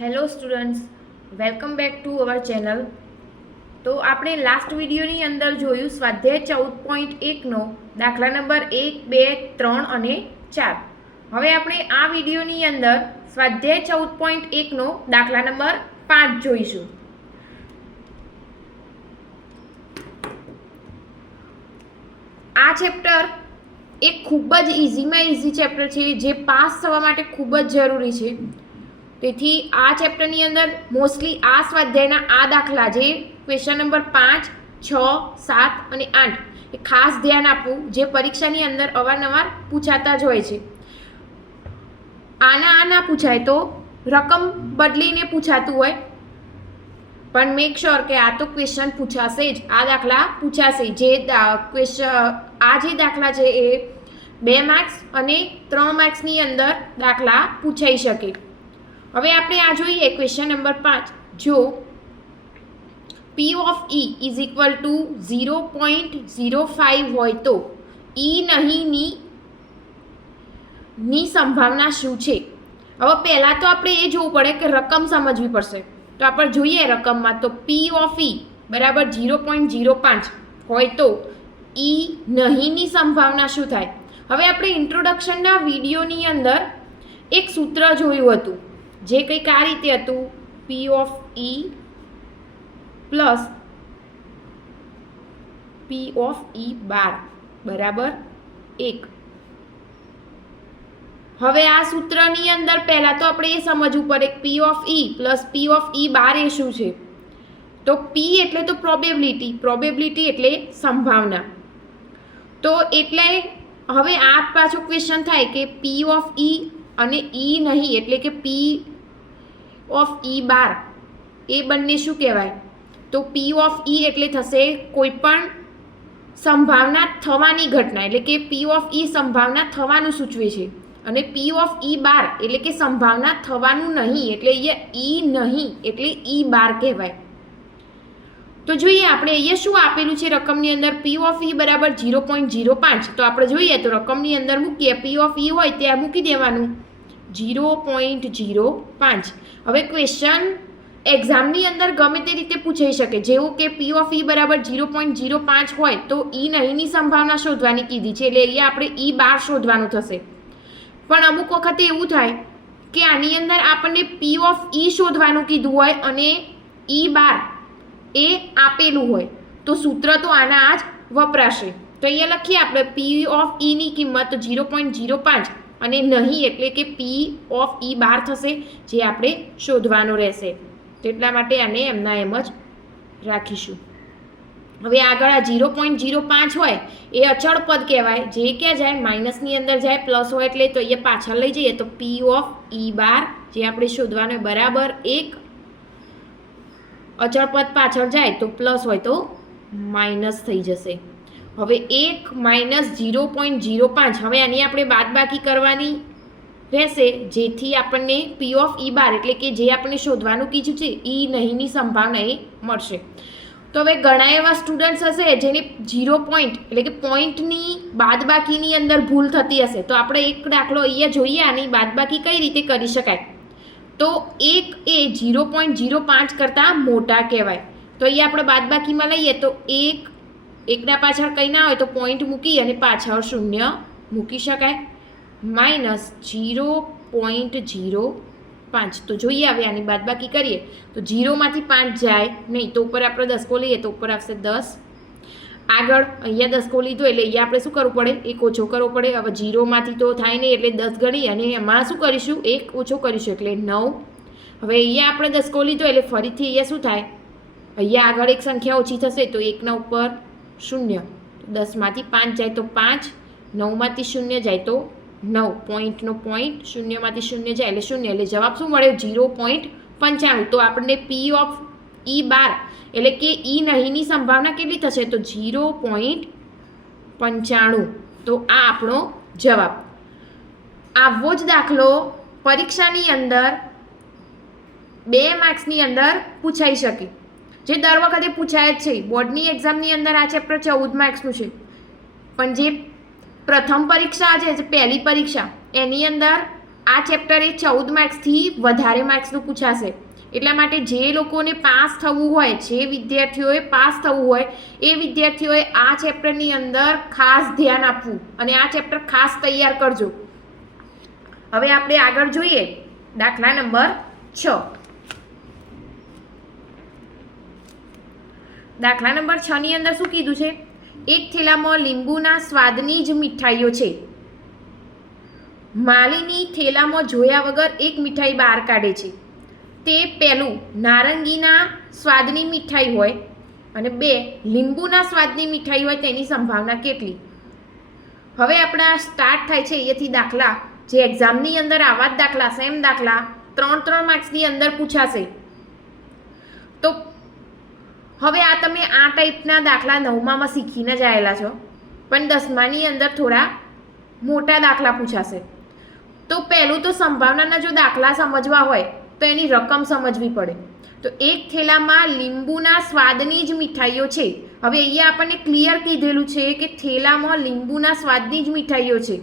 Hello students, welcome back to our channel. તો આપણે last વિડીયોની અંદર જોયું સ્વાધ્યાય 14.1નો દાખલા નંબર 1, 2, 3 અને 4. હવે આપણે આ વિડીયોની અંદર સ્વાધ્યાય 14.1નો દાખલા નંબર 5 જોઈશું. આ ચેપ્ટર એક ખૂબ જ ઇઝીમાં ઇઝી ચેપ્ટર છે જે પાસ થવા માટે ખૂબ જ જરૂરી છે. તેથી આ ચેપ્ટરની અંદર મોસ્ટલી આ સ્વાધ્યાયના આ દાખલા જે ક્વેશ્ચન નંબર 5, 6, 7 અને 8 એ ખાસ ધ્યાન આપવું, જે પરીક્ષાની અંદર અવારનવાર પૂછાતા જ હોય છે. આ ના પૂછાય તો રકમ બદલીને પૂછાતું હોય, પણ મેક શ્યોર કે આ તો ક્વેશ્ચન પૂછાશે જ, આ દાખલા પૂછાશે. જે દાખલા છે એ 2 માર્ક્સ અને 3 માર્ક્સની અંદર દાખલા પૂછાઈ શકે. હવે આપણે આ જોઈએ ક્વેશ્ચન નંબર 5. જો P of E is equal two 0.05 હોય તો E નહીંની સંભાવના શું છે? હવે પહેલાં તો આપણે એ જોવું પડે કે રકમ સમજવી પડશે. તો આપણે જોઈએ રકમમાં તો P of E બરાબર 0.05 હોય તો E નહીંની સંભાવના શું થાય? હવે આપણે ઇન્ટ્રોડક્શનના વિડીયોની અંદર એક સૂત્ર જોયું હતું, જે કંઈક આ રીતે હતું: P of E plus P of E બાર બરાબર 1. હવે આ સૂત્રની અંદર પહેલાં તો આપણે એ સમજવું પડે કે P of E plus P of E બાર એ શું છે? તો P એટલે તો પ્રોબેબિલિટી એટલે સંભાવના. તો એટલે હવે આ પાછો ક્વેશ્ચન થાય કે P of E અને E નહીં એટલે કે P of E બાર એ બંને શું કહેવાય? તો P of E એટલે થશે કોઈ પણ સંભાવના થવાની ઘટના, એટલે કે P of E સંભાવના થવાનું સૂચવે છે, અને P of E બાર એટલે કે સંભાવના થવાનું નહીં, એટલે અહીંયા E નહીં એટલે E બાર કહેવાય. તો જોઈએ આપણે અહીંયા શું આપેલું છે રકમની અંદર? P of E બરાબર 0.05. તો આપણે જોઈએ તો રકમની અંદર મૂકીએ, P of E હોય ત્યાં મૂકી દેવાનું 0.05. હવે ક્વેશ્ચન એક્ઝામની અંદર ગમે તે રીતે પૂછાઈ શકે, જેવું કે P of E બરાબર 0.05 હોય તો E નહીંની સંભાવના શોધવાની કીધી છે, એટલે અહીંયા આપણે E બાર શોધવાનું થશે. પણ અમુક વખતે એવું થાય કે આની અંદર આપણને P of E શોધવાનું કીધું હોય અને E બાર એ આપેલું હોય, તો સૂત્ર તો આના જ વપરાશે. તો અહીંયા લખીએ આપણે P of E ની કિંમત 0.05 અને નહીં એટલે કે P of E બાર થશે, જે આપણે શોધવાનું રહેશે. તો એટલા માટે આને એમના એમ જ રાખીશું. હવે આગળ આ 0.05 હોય એ અચળ પદ કહેવાય, જે ક્યાં જાય? માઇનસની અંદર જાય. પ્લસ હોય એટલે તો અહીંયા પાછળ લઈ જઈએ તો P of E બાર જે આપણે શોધવાનું બરાબર 1. અચળ પદ પાછળ જાય તો પ્લસ હોય તો માઇનસ થઈ જશે. હવે 1 માઇનસ 0.05. હવે આની આપણે બાદબાકી કરવાની રહેશે, જેથી આપણને P of E બાર એટલે કે જે આપણે શોધવાનું કીધું છે E નહીંની સંભાવના એ મળશે. તો હવે ઘણા એવા સ્ટુડન્ટ્સ હશે જેને 0 પોઈન્ટ એટલે કે પોઈન્ટની બાદબાકીની અંદર ભૂલ થતી હશે. તો આપણે એક દાખલો અહીંયા જોઈએ, આની બાદબાકી કઈ રીતે કરી શકાય. તો 1 એ 0.05 કરતાં મોટા કહેવાય. તો અહીંયા આપણે બાદબાકીમાં લઈએ તો 1ના પાછળ કંઈ ના હોય તો પોઈન્ટ મૂકી અને પાછળ 0 મૂકી શકાય. માઇનસ 0.05. તો જોઈએ હવે આની બાદબાકી કરીએ તો 0માંથી 5 જાય નહીં, તો ઉપર આપણે દસકો લઈએ તો ઉપર આવશે 10. આગળ અહીંયા દસકો લીધો એટલે અહીંયા આપણે શું કરવું પડે? 1 ઓછો કરવો પડે. હવે 0માંથી તો થાય નહીં એટલે 10 ગણી અને એમાં શું કરીશું? 1 ઓછો કરીશું એટલે 9. હવે અહીંયા આપણે દસકો લીધો એટલે ફરીથી અહીંયા શું થાય? અહીંયા આગળ એક સંખ્યા ઓછી થશે તો 1ના ઉપર 0. 10માંથી 5 જાય તો 5, 9માંથી 0 જાય તો 9. પોઈન્ટનો પોઈન્ટ, 0માંથી 0 જાય એટલે 0, એટલે જવાબ શું મળ્યો? 0.95. તો આપણને P of E બાર એટલે કે E નહીંની સંભાવના કેટલી થશે? તો 0.95. તો આ આપણો જવાબ. આવો જ દાખલો પરીક્ષાની અંદર 2 માર્ક્સની અંદર પૂછાઈ શકે, જે દર વખતે પૂછાય જ છે. બોર્ડની એક્ઝામની અંદર આ ચેપ્ટર 14 માર્ક્સનું છે, પણ જે પ્રથમ પરીક્ષા છે, પહેલી પરીક્ષા, એની અંદર આ ચેપ્ટર એ 14 માર્ક્સથી વધારે માર્ક્સનું પૂછાશે. એટલા માટે જે લોકોને પાસ થવું હોય, જે વિદ્યાર્થીઓએ પાસ થવું હોય એ વિદ્યાર્થીઓએ આ ચેપ્ટરની અંદર ખાસ ધ્યાન આપવું અને આ ચેપ્ટર ખાસ તૈયાર કરજો. હવે આપણે આગળ જોઈએ દાખલા નંબર 6. દાખલા નંબર 6 ની અંદર શું કીધું છે? એક થેલામાં લીંબુના સ્વાદની જ મીઠાઈઓ છે. માલિની થેલામાં જોયા વગર એક મીઠાઈ બહાર કાઢે છે. તે પહેલું નારંગીના સ્વાદની મીઠાઈ હોય અને 2 લીંબુના સ્વાદની મીઠાઈ હોય તેની સંભાવના કેટલી? હવે આપણા સ્ટાર્ટ થાય છે અહીંયાથી દાખલા, જે એક્ઝામની અંદર આવા જ દાખલા, સેમ દાખલા 3 માર્ક્સની અંદર પૂછાશે. તો હવે આ તમે આ ટાઈપના દાખલા 9મામાં શીખીને જ આવેલા છો, પણ 10માની અંદર થોડા મોટા દાખલા પૂછાશે. તો પહેલું તો સંભાવનાના જો દાખલા સમજવા હોય તો એની રકમ સમજવી પડે. તો એક થેલામાં લીંબુના સ્વાદની જ મીઠાઈઓ છે. હવે અહીંયા આપણને ક્લિયર કીધેલું છે કે થેલામાં લીંબુના સ્વાદની જ મીઠાઈઓ છે.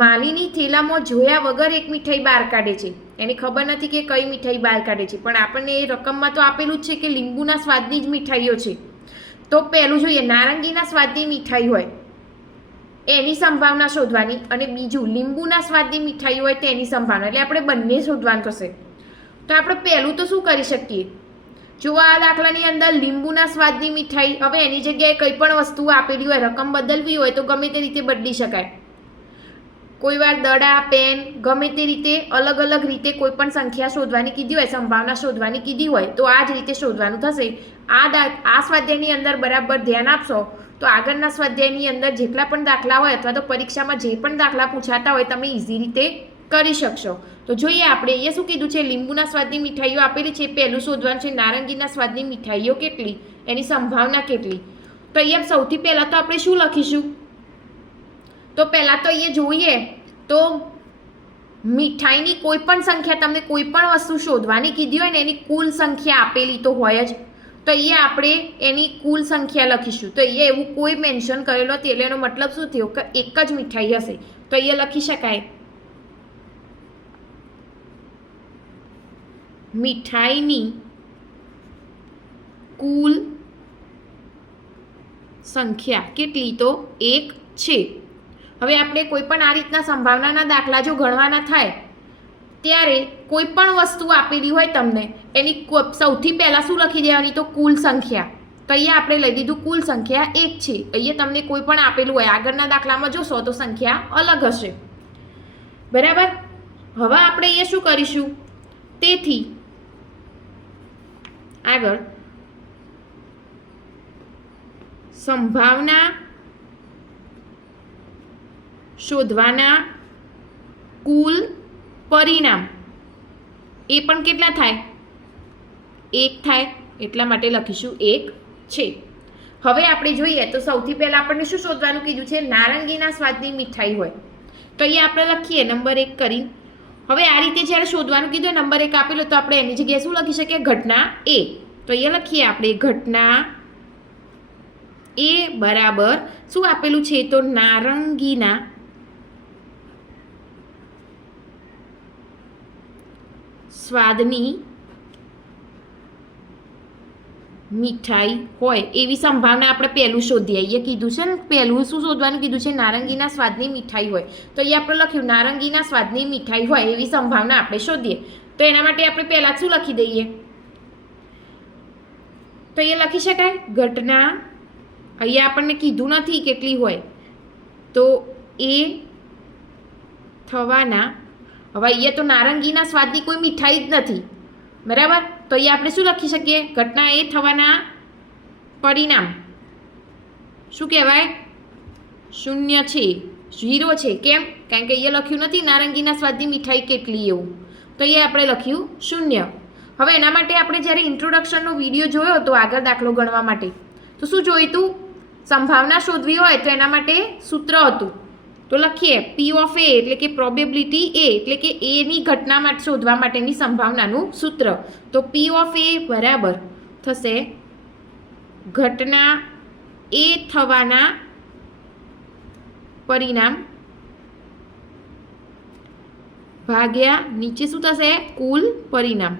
માલિની થેલામાં જોયા વગર એક મીઠાઈ બહાર કાઢે છે. એને ખબર નથી કે કઈ મીઠાઈ બહાર કાઢે છે, પણ આપણને એ રકમમાં તો આપેલું જ છે કે લીંબુના સ્વાદની જ મીઠાઈઓ છે. તો પહેલું જોઈએ, નારંગીના સ્વાદની મીઠાઈ હોય એની સંભાવના શોધવાની અને બીજું લીંબુના સ્વાદની મીઠાઈ હોય તેની સંભાવના. એટલે આપણે બંને શોધવાનું થશે. તો આપણે પહેલું તો શું કરી શકીએ? જો આ દાખલાની અંદર લીંબુના સ્વાદની મીઠાઈ, હવે એની જગ્યાએ કંઈ પણ વસ્તુ આપેલી હોય, રકમ બદલવી હોય તો ગમે તે રીતે બદલી શકાય. કોઈ વાર દડા, પેન, ગમે તે રીતે અલગ અલગ રીતે કોઈ પણ સંખ્યા શોધવાની કીધી હોય, સંભાવના શોધવાની કીધી હોય તો આ જ રીતે શોધવાનું થશે. આ સ્વાધ્યાયની અંદર બરાબર ધ્યાન આપશો તો આગળના સ્વાધ્યાયની અંદર જેટલા પણ દાખલા હોય અથવા તો પરીક્ષામાં જે પણ દાખલા પૂછાતા હોય તમે ઇઝી રીતે કરી શકશો. તો જોઈએ આપણે અહીંયા શું કીધું છે? લીંબુના સ્વાદની મીઠાઈઓ આપેલી છે. પહેલું શોધવાનું છે નારંગીના સ્વાદની મીઠાઈઓ કેટલી, એની સંભાવના કેટલી. તો અહીંયા સૌથી પહેલાં તો આપણે શું લખીશું? તો પહેલાં તો અહીંયા જોઈએ તો મીઠાઈની કોઈ પણ સંખ્યા, તમને કોઈ પણ વસ્તુ શોધવાની કીધી હોય ને એની કુલ સંખ્યા આપેલી તો હોય જ. તો અહીંયા આપણે એની કુલ સંખ્યા લખીશું. તો અહીંયા એવું કોઈ મેન્શન કરેલો નથી એટલે એનો મતલબ શું થયો કે એક જ મીઠાઈ હશે. તો અહીંયા લખી શકાય મીઠાઈની કુલ સંખ્યા કેટલી? તો 1 છે. હવે આપણે કોઈ પણ આ રીતના સંભાવનાના દાખલા જો ગણવાના થાય ત્યારે કોઈ પણ વસ્તુ આપેલી હોય તમને એની સૌથી પહેલાં શું લખી દેવાની? તો કુલ સંખ્યા. તો અહીંયા આપણે લઈ દીધું કુલ સંખ્યા 1 છે. અહીંયા તમને કોઈ પણ આપેલું હોય, આગળના દાખલામાં જોશો તો સંખ્યા અલગ હશે. બરાબર. હવે આપણે અહીંયા શું કરીશું? તેથી આગળ સંભાવના શોધવાના કુલ પરિણામ એ પણ કેટલા થાય? 1 થાય. એટલા માટે લખીશું 1 છે. હવે આપણે જોઈએ તો સૌથી પહેલાં આપણને શું શોધવાનું કીધું છે? નારંગીના સ્વાદની મીઠાઈ હોય. તો અહીંયા આપણે લખીએ નંબર 1 કરી. હવે આ રીતે જ્યારે શોધવાનું કીધું નંબર 1 આપેલો તો આપણે એની જગ્યાએ શું લખી શકીએ? ઘટના એ. તો અહીંયા લખીએ આપણે ઘટના એ બરાબર શું આપેલું છે? તો નારંગીના સ્વાદની મીઠાઈ હોય એવી સંભાવના આપણે પહેલું શોધીએ. અહીંયા કીધું છે ને પહેલું શું શોધવાનું કીધું છે? નારંગીના સ્વાદની મીઠાઈ હોય. તો અહીંયા આપણે લખ્યું નારંગીના સ્વાદની મીઠાઈ હોય એવી સંભાવના આપણે શોધીએ. તો એના માટે આપણે પહેલાં શું લખી દઈએ? તો અહીંયા લખી શકાય ઘટના. અહીંયા આપણને કીધું નથી કેટલી હોય, તો એ થવાના. હવે અહીંયા તો નારંગીના સ્વાદની કોઈ મીઠાઈ જ નથી. બરાબર. તો અહીંયા આપણે શું લખી શકીએ? ઘટના એ થવાના પરિણામ શું કહેવાય? 0 છે, 0 છે. કેમ? કારણ કે અહીંયા લખ્યું નથી નારંગીના સ્વાદની મીઠાઈ કેટલી એવું. તો અહીંયા આપણે લખ્યું 0. હવે એના માટે આપણે જ્યારે ઇન્ટ્રોડક્શનનો વિડીયો જોયો હતો આગળ દાખલો ગણવા માટે, તો શું જોયું હતું? સંભાવના શોધવી હોય તો એના માટે સૂત્ર હતું. તો લખીએ P ઓફ A એટલે કે પ્રોબેબિલિટી A એટલે કે એની ઘટના માટે શોધવા માટેની સંભાવનાનું સૂત્ર. તો P ઓફ A બરાબર થશે ઘટના એ થવાના પરિણામ ભાગ્યા નીચે શું થશે કુલ પરિણામ.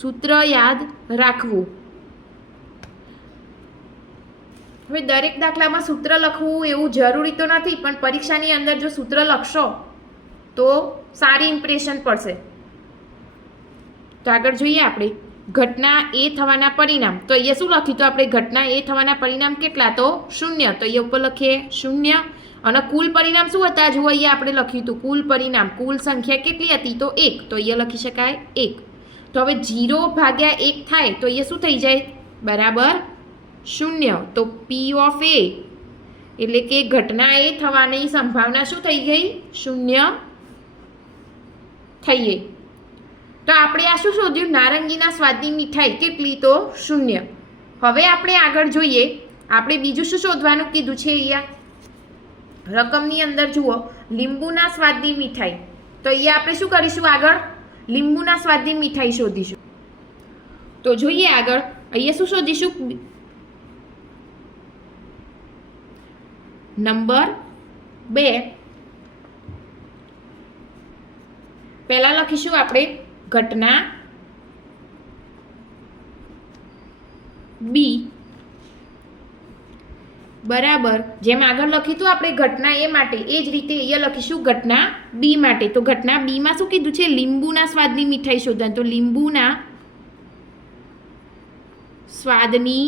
સૂત્ર યાદ રાખવું. હવે દરેક દાખલામાં સૂત્ર લખવું એવું જરૂરી તો નથી, પણ પરીક્ષાની અંદર જો સૂત્ર લખશો તો સારી ઇમ્પ્રેશન પડશે. તો આગળ જોઈએ આપણે ઘટના એ થવાના પરિણામ. તો અહીંયા શું લખ્યું તો આપણે ઘટના એ થવાના પરિણામ કેટલા તો 0. તો અહીંયા ઉપર લખીએ 0. અને કુલ પરિણામ શું હતા જુઓ અહીંયા આપણે લખ્યું હતું કુલ પરિણામ. કુલ સંખ્યા કેટલી હતી તો 1. તો અહીંયા લખી શકાય 1. તો હવે 0 ભાગ્યા 1 થાય તો અહીંયા શું થઈ જાય બરાબર 0. તો પી ઓફ એ એટલે કે ઘટના એ થવાની સંભાવના શું થઈ ગઈ 0 થઈ ગઈ. તો આપણે આ શું શોધ્યું નારંગીના સ્વાદની મીઠાઈ કેટલી તો 0. હવે આપણે આગળ જોઈએ આપણે બીજું શું શોધવાનું કીધું છે અહીંયા રકમની અંદર જુઓ લીંબુના સ્વાદની મીઠાઈ. તો અહીંયા આપણે શું કરીશું આગળ લીંબુના સ્વાદની મીઠાઈ શોધીશું. તો જોઈએ આગળ અહીંયા શું શોધીશું નંબર 2 પહેલા લખીશું આપણે ઘટના બી બરાબર જેમ આગળ લખ્યું હતું આપણે ઘટના એ માટે એ જ રીતે અહીંયા લખીશું ઘટના બી માટે. તો ઘટના બીમાં શું કીધું છે લીંબુના સ્વાદની મીઠાઈ શોધવાની. તો લીંબુના સ્વાદની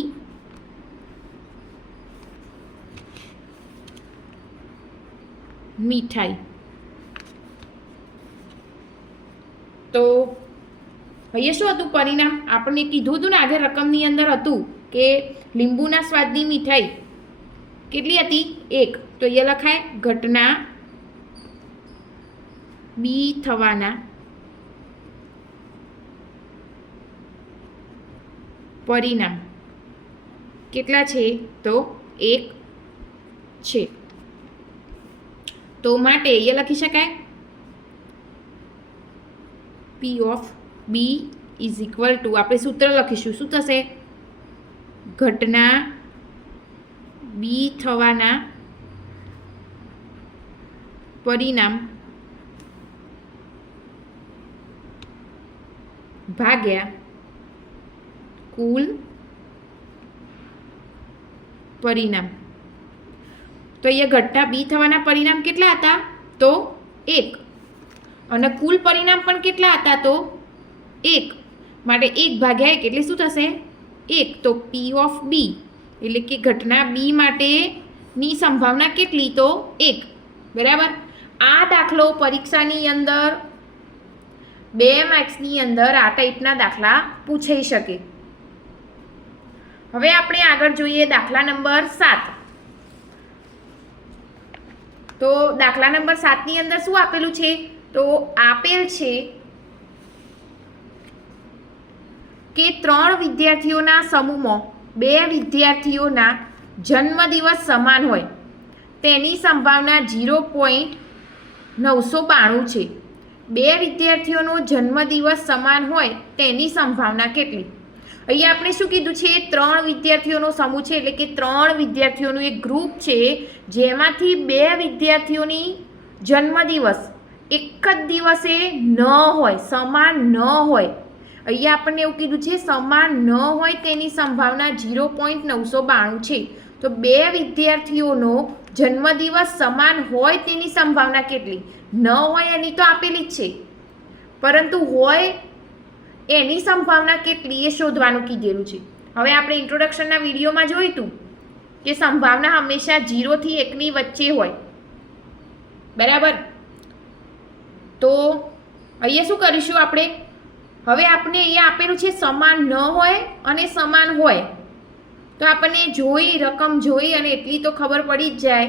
મીઠાઈ. તો અહીંયા શું હતું પરિણામ આપણને કીધું હતું ને આગળ રકમની અંદર હતું કે લીંબુના સ્વાદની મીઠાઈ કેટલી હતી 1. તો અહીંયા લખાય ઘટના બી થવાના પરિણામ કેટલા છે તો 1 છે. તો માટે અહીંયા લખી શકાય P of B is equal to આપણે સૂત્ર લખીશું શું થશે ઘટના બી થવાના પરિણામ ભાગ્યા કુલ પરિણામ. તો અહીંયા ઘટના બી થવાના પરિણામ કેટલા હતા તો 1 અને કુલ પરિણામ પણ કેટલા હતા તો 1 માટે 1 ભાગ્યા 1 એટલે શું થશે 1. તો પી ઓફ બી એટલે કે ઘટના બી માટેની સંભાવના કેટલી તો 1 બરાબર. આ દાખલો પરીક્ષાની અંદર 2 માર્ક્સની અંદર આ ટાઈપના દાખલા પૂછાઈ શકે. હવે આપણે આગળ જોઈએ દાખલા નંબર 7. તો દાખલા નંબર 7 ની અંદર શું આપેલું છે તો આપેલ છે કે 3 વિદ્યાર્થીઓના સમૂહમાં 2 વિદ્યાર્થીઓના જન્મદિવસ સમાન હોય તેની સંભાવના 0.992 છે. 2 વિદ્યાર્થીઓનો જન્મદિવસ સમાન હોય તેની સંભાવના કેટલી. અહીંયા આપણે શું કીધું છે 3 વિદ્યાર્થીઓનો સમૂહ છે એટલે કે 3 વિદ્યાર્થીઓનું એક ગ્રુપ છે જેમાંથી 2 વિદ્યાર્થીઓની જન્મદિવસ એક જ દિવસે ન હોય સમાન ન હોય. અહીંયા આપણને એવું કીધું છે સમાન ન હોય તેની સંભાવના 0.992 છે. તો 2 વિદ્યાર્થીઓનો જન્મદિવસ સમાન હોય તેની સંભાવના કેટલી ન હોય એની તો આપેલી જ છે પરંતુ હોય એની સંભાવના કેટલી એ શોધવાનું કીધેલું છે. હવે આપણે ઇન્ટ્રોડક્શનના વિડીયોમાં જોયું હતું કે સંભાવના હંમેશા 0 થી 1 ની વચ્ચે હોય બરાબર. તો અહીંયા શું કરીશું આપણે હવે આપણે અહીંયા આપેલું છે સમાન ન હોય અને સમાન હોય. તો આપણને જોઈ રકમ જોઈ અને એટલી તો ખબર પડી જ જાય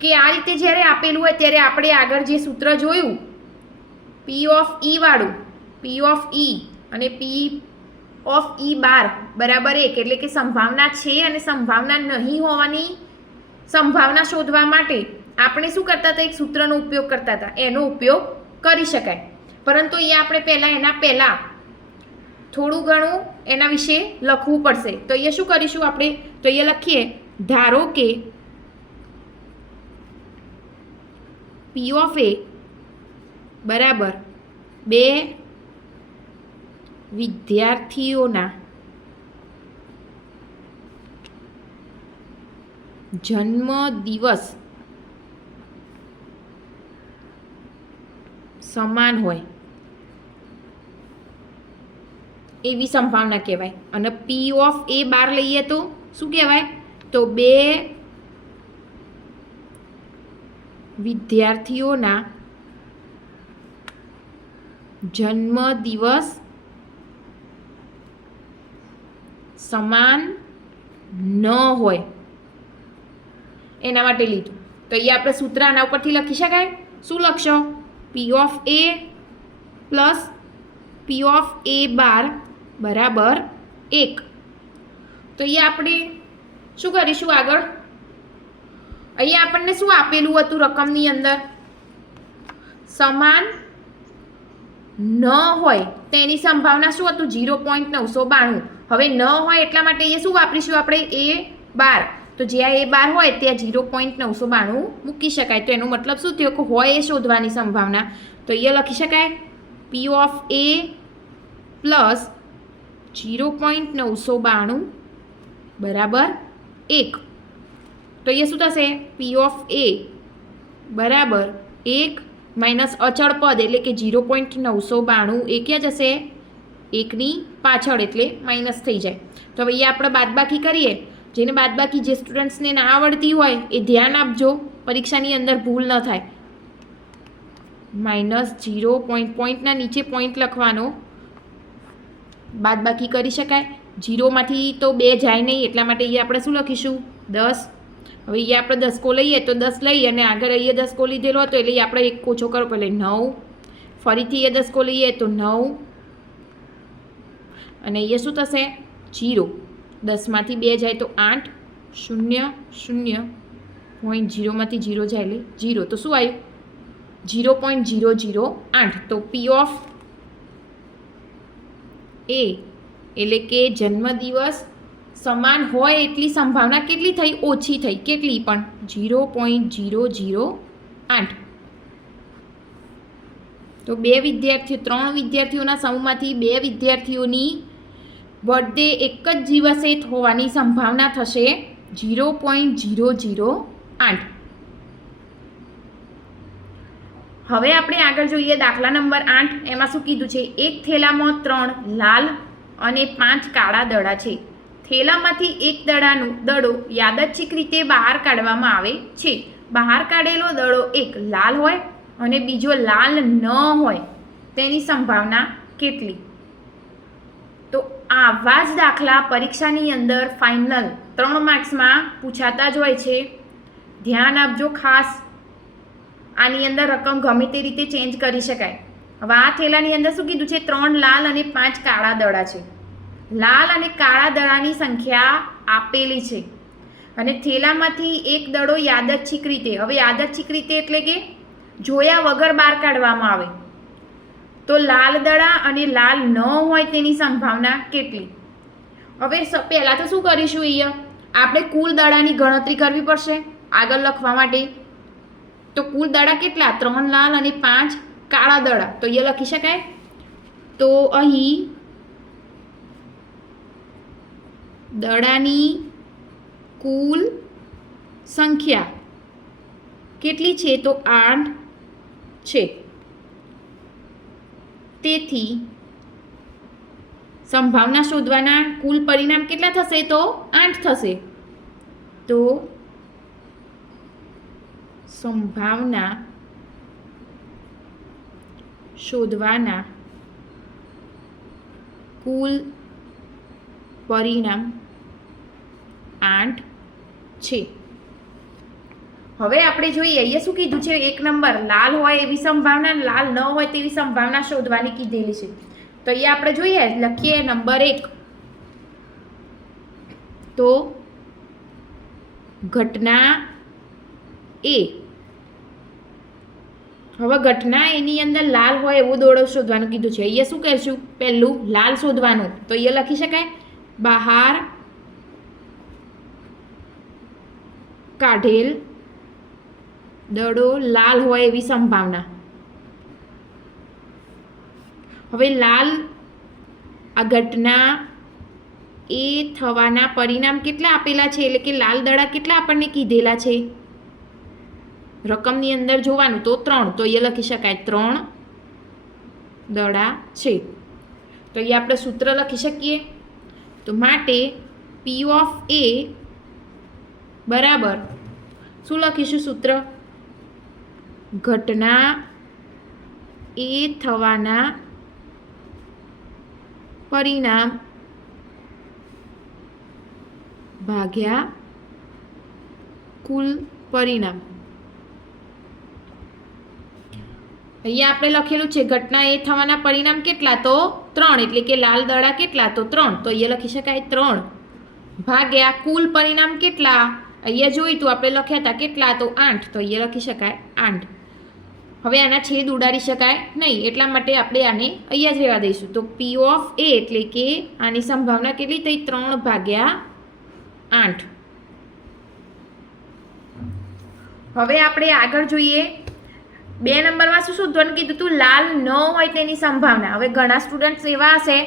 કે આ રીતે જ્યારે આપેલું હોય ત્યારે આપણે આગળ જે સૂત્ર જોયું પી ઓફ ઈ વાળું પી ઓફ ઈ અને પી ઓફ ઈ બાર બરાબર 1 એટલે કે સંભાવના છે અને સંભાવના નહીં હોવાની સંભાવના શોધવા માટે આપણે શું કરતા હતા એક સૂત્રનો ઉપયોગ કરતા હતા એનો ઉપયોગ કરી શકાય. પરંતુ અહીંયા આપણે એના પહેલાં થોડું ઘણું એના વિશે લખવું પડશે. તો અહીંયા શું કરીશું આપણે તો અહીંયા લખીએ ધારો કે પી ઓફ એ બરાબર 2 વિદ્યાર્થીઓના જન્મદિવસ સમાન હોય એવી સંભાવના કહેવાય. અને પી ઓફ એ બાર લઈએ તો શું કહેવાય? તો 2 વિદ્યાર્થીઓના જન્મદિવસ સમાન ન હોય એના માટે લીધું. તો અહીંયા આપણે સૂત્ર આના ઉપરથી લખી શકાય. શું લખશો? P of A plus P of A bar બરાબર 1. તો અહીંયા આપણે શું કરીશું આગળ? અહીંયા આપણને શું આપેલું હતું રકમની અંદર? સમાન ન હોય તેની સંભાવના શું હતું? 0.992. હવે ન હોય એટલા માટે અહીંયા શું વાપરીશું આપણે? એ બાર. તો જ્યાં એ બાર હોય ત્યાં 0.992 મૂકી શકાય. તો એનો મતલબ શું થયો કે હોય એ શોધવાની સંભાવના. તો અહીંયા લખી શકાય પી ઓફ એ પ્લસ 0.992 બરાબર 1. તો અહીંયા શું થશે? પી ઓફ એ બરાબર 1 માઇનસ અચળ પદ એટલે કે 0.992 એ ક્યાં જશે? 1ની પાછળ એટલે માઇનસ થઈ જાય. તો હવે અહીંયા આપણે બાદબાકી કરીએ. જેને બાદબાકી જે સ્ટુડન્ટ્સને ના આવડતી હોય એ ધ્યાન આપજો, પરીક્ષાની અંદર ભૂલ ન થાય. માઇનસ 0 પોઈન્ટના નીચે પોઈન્ટ લખવાનો, બાદબાકી કરી શકાય. 0માંથી તો 2 જાય નહીં એટલા માટે અહીંયા આપણે શું લખીશું? 10. હવે અહીંયા આપણે દસકો લઈએ તો 10 લઈ અને આગળ અહીંયા દસકો લીધેલો હતો એટલે આપણે 1 ઓછો કરો એટલે 9. ફરીથી એ દસકો લઈએ તો 9 અને અહીંયા શું થશે? 0. 10માંથી 2 જાય તો 8. 0 0 0માંથી 0 જાય એટલે 0. તો શું આવ્યું? 0.008. તો પી ઓફ એ એટલે કે જન્મદિવસ સમાન હોય એટલી સંભાવના કેટલી થઈ? ઓછી થઈ. કેટલી પણ? 0.008. તો 3 વિદ્યાર્થીઓના સમૂહમાંથી 2 વિદ્યાર્થીઓની બર્થડે એક જ દિવસે હોવાની સંભાવના થશે 0.008. હવે આપણે આગળ જોઈએ દાખલા નંબર 8. એમાં શું કીધું છે? એક થેલામાં 3 લાલ અને 5 કાળા દડા છે. થેલામાંથી એક દડો યાદચ્છિક રીતે બહાર કાઢવામાં આવે છે. બહાર કાઢેલો દડો એક લાલ હોય અને બીજો લાલ ન હોય તેની સંભાવના કેટલી? તો આવા જ દાખલા પરીક્ષાની અંદર ફાઇનલ 3 માર્ક્સમાં પૂછાતા જ હોય છે. ધ્યાન આપજો ખાસ. આની અંદર રકમ ગમે તે રીતે ચેન્જ કરી શકાય. હવે આ થેલાની અંદર શું કીધું છે? 3 લાલ અને 5 કાળા દડા છે. લાલ અને કાળા દડાની સંખ્યા આપેલી છે અને થેલામાંથી એક દડો યાદચ્છિક રીતે, હવે યાદચ્છિક રીતે એટલે કે જોયા વગર બહાર કાઢવામાં આવે તો લાલ દડા અને લાલ ન હોય તેની સંભાવના કેટલી? હવે પહેલાં તો શું કરીશું? અહીંયા આપણે કુલ દડાની ગણતરી કરવી પડશે આગળ લખવા માટે. તો કુલ દડા કેટલા? 3 લાલ અને 5 કાળા દડા. તો અહીંયા લખી શકાય. તો અહીં દડાની કુલ સંખ્યા કેટલી છે? તો 8 છે. તેથી સંભાવના શોધવાના કુલ પરિણામ કેટલા થશે? તો 8 થશે. તો સંભાવના શોધવાના કુલ પરિણામ 8 છે. હવે આપણે જોઈએ અહીંયા શું કીધું છે? 1 નંબર લાલ હોય એવી સંભાવના, લાલ ન હોય તેવી સંભાવના શોધવાની કીધેલી છે. તો અહીંયા આપણે જોઈએ, લખીએ નંબર 1. તો ઘટના એ. હવે ઘટના એની અંદર લાલ હોય એવો દડો શોધવાનું કીધું છે. અહીંયા શું કહેશું? પહેલું લાલ શોધવાનું. તો અહીંયા લખી શકાય બહાર કાઢેલ દડો લાલ હોય એવી સંભાવના. હવે લાલ આ ઘટના એ થવાના પરિણામ કેટલા આપેલા છે, એટલે કે લાલ દડા કેટલા આપણને કીધેલા છે, રકમની અંદર જોવાનું તો 3, તો એ લખી શકાય 3 દડા છે. તો એ આપણે સૂત્ર લખી શકીએ. તો માટે P ઓફ A બરાબર શું લખીશું સૂત્ર? ઘટના એ થવાના પરિણામ ભાગ્યા કુલ પરિણામ. અહીંયા આપણે લખેલું છે ઘટના એ થવાના પરિણામ કેટલા, તો 3, એટલે કે લાલ દડા કેટલા, તો 3, તો અહીંયા લખી શકાય 3 ભાગ્યા કુલ પરિણામ કેટલા, અહીંયા જોઈ તો આપણે લખ્યા હતા કેટલા, તો 8, તો અહીંયા લખી શકાય 8. હવે આના છેદ ઉડાડી શકાય નહીં, એટલા માટે આપણે આને અહીંયા જ રહેવા દઈશું. તો P ઓફ A એટલે કે આની સંભાવના કેટલી થઈ, 3 ભાગ્યા 8. હવે આપણે આગળ જોઈએ 2 નંબરમાં શું શોધવાનું કીધું હતું, લાલ ન હોય તેની સંભાવના. હવે ઘણા સ્ટુડન્ટ્સ એવા હશે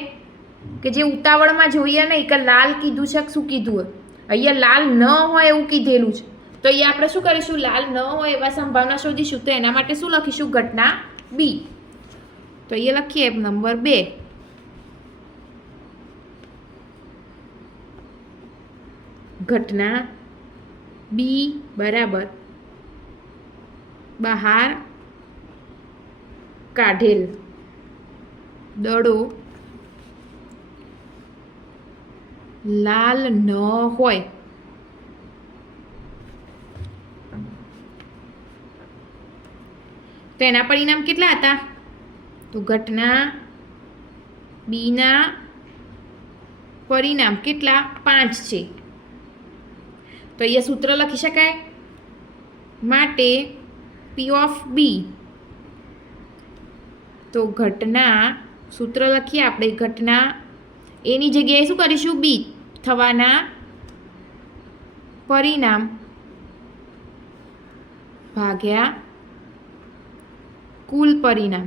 કે જે ઉતાવળમાં જોઈએ નહીં કે લાલ કીધું છે શું કીધું, અહીંયા લાલ ન હોય એવું કીધેલું છે, તો અહીંયા આપણે શું કરીશું, લાલ ન હોય એવા સંભાવના શોધીશું. તો એના માટે શું લખીશું, ઘટના B. તો અહીંયા લખીએ નંબર 2, ઘટના B બરાબર બહાર કાઢેલ દડો લાલ ન હોય તો એના પરિણામ કેટલા હતા, તો ઘટના બીના પરિણામ કેટલા, 5 છે. તો અહીંયા સૂત્ર લખી શકાય, માટે P ઓફ B, તો ઘટના સૂત્ર લખીએ આપણે, ઘટના એની જગ્યાએ શું કરીશું, B થવાના પરિણામ ભાગ્યા કુલ પરિણામ.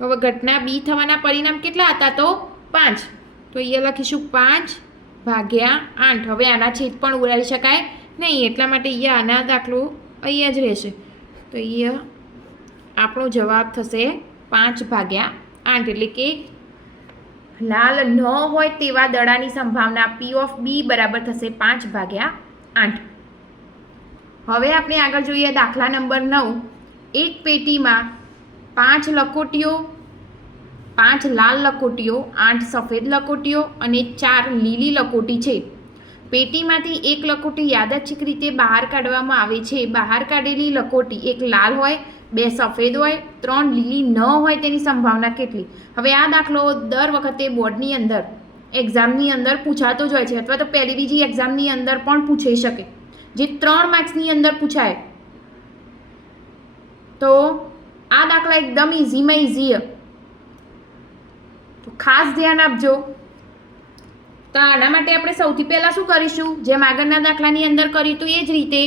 હવે ઘટના B થવાના પરિણામ કેટલા હતા, તો 5, તો અહીંયા લખીશું 5 ભાગ્યા 8. હવે આના છેદ પણ ઉડાડી શકાય નહીં, એટલા માટે અહીંયા આના દાખલો અહીંયા જ રહેશે. તો અહીંયા આપણો જવાબ થશે 5 ભાગ્યા 8, એટલે કે લાલ ન હોય તેવા દડાની સંભાવના P ઓફ B બરાબર થશે 5 ભાગ્યા 8. હવે આપણે આગળ જોઈએ દાખલા નંબર 9. એક પેટીમાં 5 લખોટીઓ, 5 લાલ લખોટીઓ, 8 સફેદ લખોટીઓ અને 4 લીલી લખોટી છે. પેટીમાંથી એક લખોટી યાદચ્છિક રીતે બહાર કાઢવામાં આવે છે. બહાર કાઢેલી લખોટી એક લાલ હોય, 2 સફેદ હોય, 3 લીલી ન હોય તેની સંભાવના કેટલી? હવે આ દાખલો દર વખતે બોર્ડની અંદર એક્ઝામની અંદર પૂછાતો જ હોય છે, અથવા તો પહેલી બીજી એક્ઝામની અંદર પણ પૂછાઈ શકે, જે 3 માર્ક્સની અંદર પૂછાય. તો આ દાખલા એકદમ ઇઝીમાં ઇઝી, તો ખાસ ધ્યાન આપજો. તો આના માટે આપણે સૌથી પહેલાં શું કરીશું, જેમ આગળના દાખલાની અંદર કર્યું તો એ જ રીતે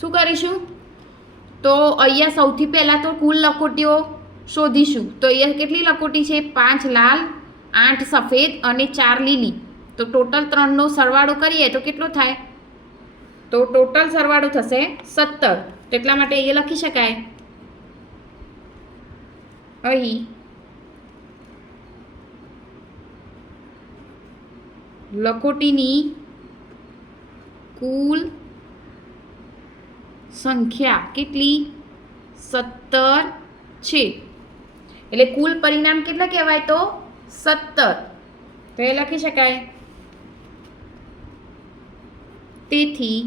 શું કરીશું, તો અહીંયા સૌથી પહેલાં તો કુલ લખોટીઓ શોધીશું. તો અહીંયા કેટલી લખોટી છે, 5 લાલ, 8 સફેદ અને 4 લીલી. તો ટોટલ 3નો સરવાળો કરીએ તો કેટલો થાય, તો ટોટલ સરવાળો થશે 17. એટલા માટે એ લખી શકાય અહીં લખોટીની કુલ સંખ્યા કેટલી, 17 છે. એટલે કુલ પરિણામ કેટલા કહેવાય, તો 17. તો એ લખી શકાય. તેથી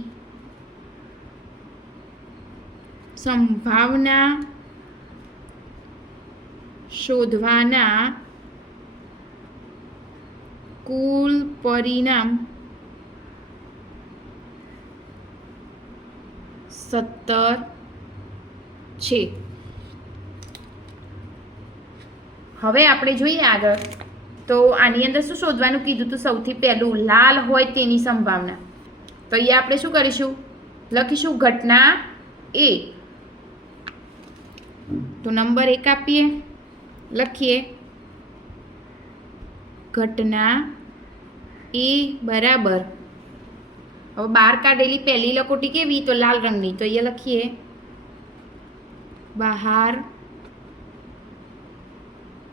સંભાવના શોધવાના કુલ પરિણામ 17 છે. હવે આપણે જોઈએ આગળ. તો આની અંદર શું શોધવાનું કીધું હતું, સૌથી પહેલું લાલ હોય તેની સંભાવના. તો અહીંયા આપણે શું કરીશું, લખીશું ઘટના A તો નંબર 1 આપીએ, લખીએ ઘટના એ બરાબર, હવે બહાર કાઢેલી પહેલી લખોટી કેવી, તો લાલ રંગની, તો અહીંયા લખીએ બહાર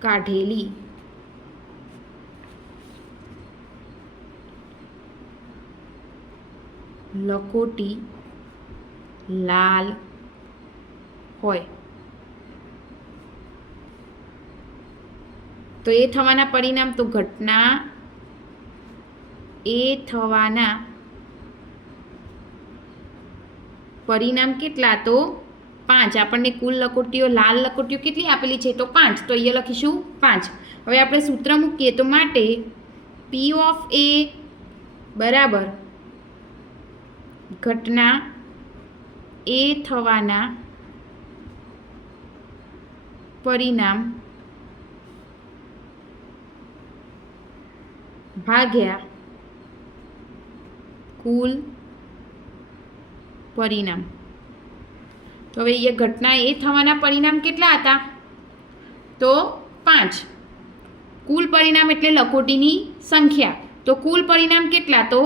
કાઢેલી લખોટી લાલ હોય તો એ થવાના પરિણામ, તો ઘટના એ થવાના પરિણામ કેટલા, તો 5. આપણને કુલ લખોટીઓ લાલ લખોટીઓ કેટલી આપેલી છે, તો 5, તો અહીંયા લખીશું 5. હવે આપણે સૂત્ર મૂકીએ, તો માટે P ઓફ A બરાબર ઘટના એ થવાના પરિણામ ભાગ્યા કુલ પરિણામ. તો હવે એ ઘટના એ થવાના પરિણામ કેટલા હતા, તો 5. કુલ પરિણામ એટલે લખોટીની સંખ્યા, તો કુલ પરિણામ કેટલા, તો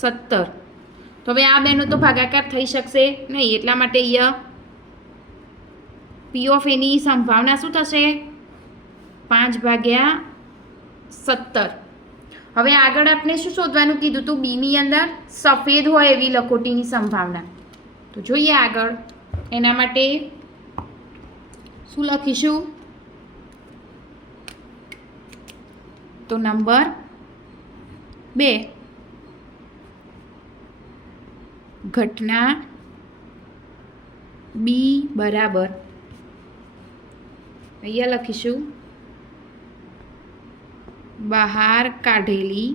17. તો હવે આ બેનો તો ભાગાકાર થઈ શકશે નહીં, એટલા માટે અહીંયા P ઓફ એની સંભાવના શું થશે, 5/17. હવે આગળ આપણે શું શોધવાનું કીધું હતું, બીની અંદર સફેદ હોય એવી લખોટીની સંભાવના. તો જોઈએ આગળ, એના માટે શું લખીશું, તો નંબર 2 ઘટના બી બરાબર, અહીંયા લખીશું બહાર કાઢેલી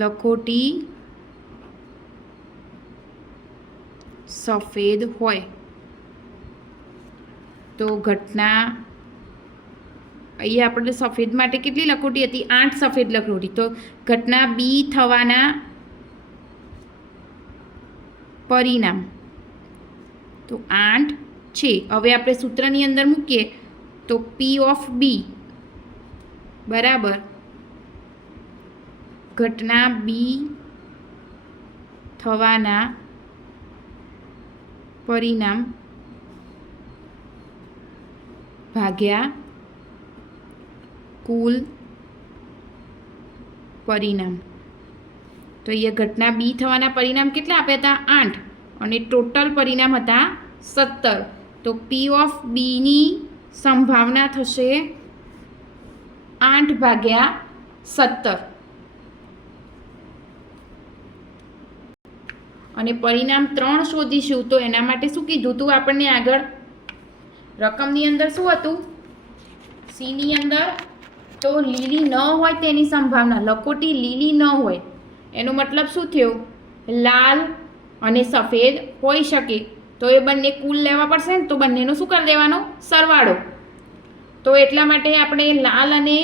લખોટી સફેદ હોય તો ઘટના, અહીંયા આપણે સફેદ માટે કેટલી લખોટી હતી, 8 સફેદ લખોટી, તો ઘટના બી થવાના પરિણામ તો 8 છે. હવે આપણે સૂત્રની અંદર મૂકીએ, તો P ઓફ બી બરાબર ઘટના બી થવાના પરિણામ ભાગ્યા કુલ પરિણામ. તો અહીંયા ઘટના બી થવાના પરિણામ કેટલા આપ્યા હતા, 8, અને ટોટલ પરિણામ હતા 17. તો P ઓફ બીની સંભાવના થશે 8/17, અને પરિણામ 3 શોધીશું. તો એના માટે શું કીધું હતું આપણને આગળ, રકમની અંદર શું હતું, સીની અંદર, તો લીલી ન હોય તેની સંભાવના, લખોટી લીલી ન હોય એનો મતલબ શું થયો, લાલ અને સફેદ હોઈ શકે. તો એ બંને કુલ લેવા પડશે ને, તો બંનેનો શું કરી દેવાનો, સરવાળો. તો એટલા માટે આપણે લાલ અને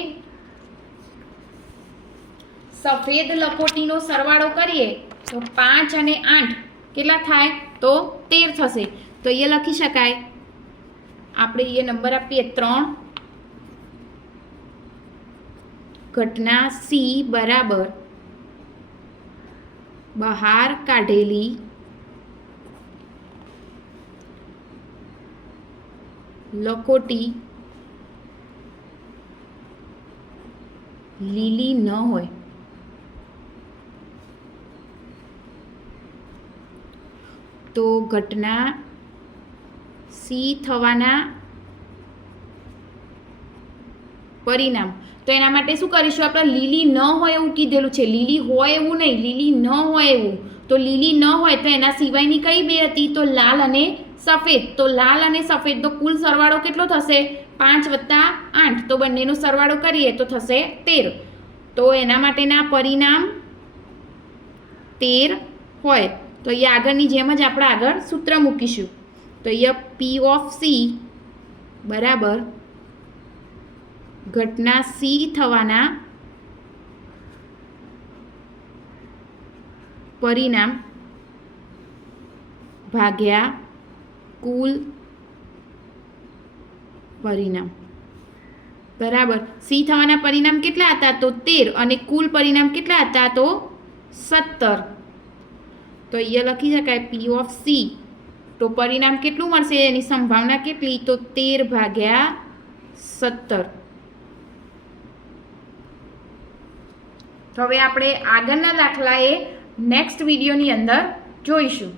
સફેદ લખોટીનો સરવાળો કરીએ તો 5 અને 8 કેટલા થાય, તો 13 થશે. તો એ લખી શકાય, આપણે એ નંબર આપીએ 3. ઘટના સી બરાબર બહાર કાઢેલી લખોટી લીલી ન હોય તો ઘટના સી થવાના પરિણામ. તો એના માટે શું કરીશું, આપણે લીલી ન હોય એવું કીધેલું છે, લીલી હોય એવું નહીં, લીલી ન હોય એવું. તો લીલી ન હોય તો એના સિવાયની કઈ બે હતી, તો લાલ અને સફેદ. તો લાલ અને સફેદનો કુલ સરવાળો કેટલો થશે, 5 + 8, તો બંનેનો સરવાળો કરીએ તો થશે 13. તો એના માટેના પરિણામ 13 હોય. તો અહીંયા આગળની જેમ જ આપણે આગળ સૂત્ર મૂકીશું. તો અહીંયા P ઓફ સી બરાબર ઘટના સી થવાના પરિણામ ભાગ્યા કુલ પરિણામ બરાબર. સી થવાના પરિણામ કેટલા હતા? તો 13 અને કુલ પરિણામ કેટલા હતા? તો 17. તો અહીંયા લખી શકાય પી ઓફ સી. તો પરિણામ કેટલું મળશે? એની સંભાવના કેટલી? તો 13/17. તો હવે આપણે આગળના દાખલા એ નેક્સ્ટ વિડીયોની અંદર જોઈશું.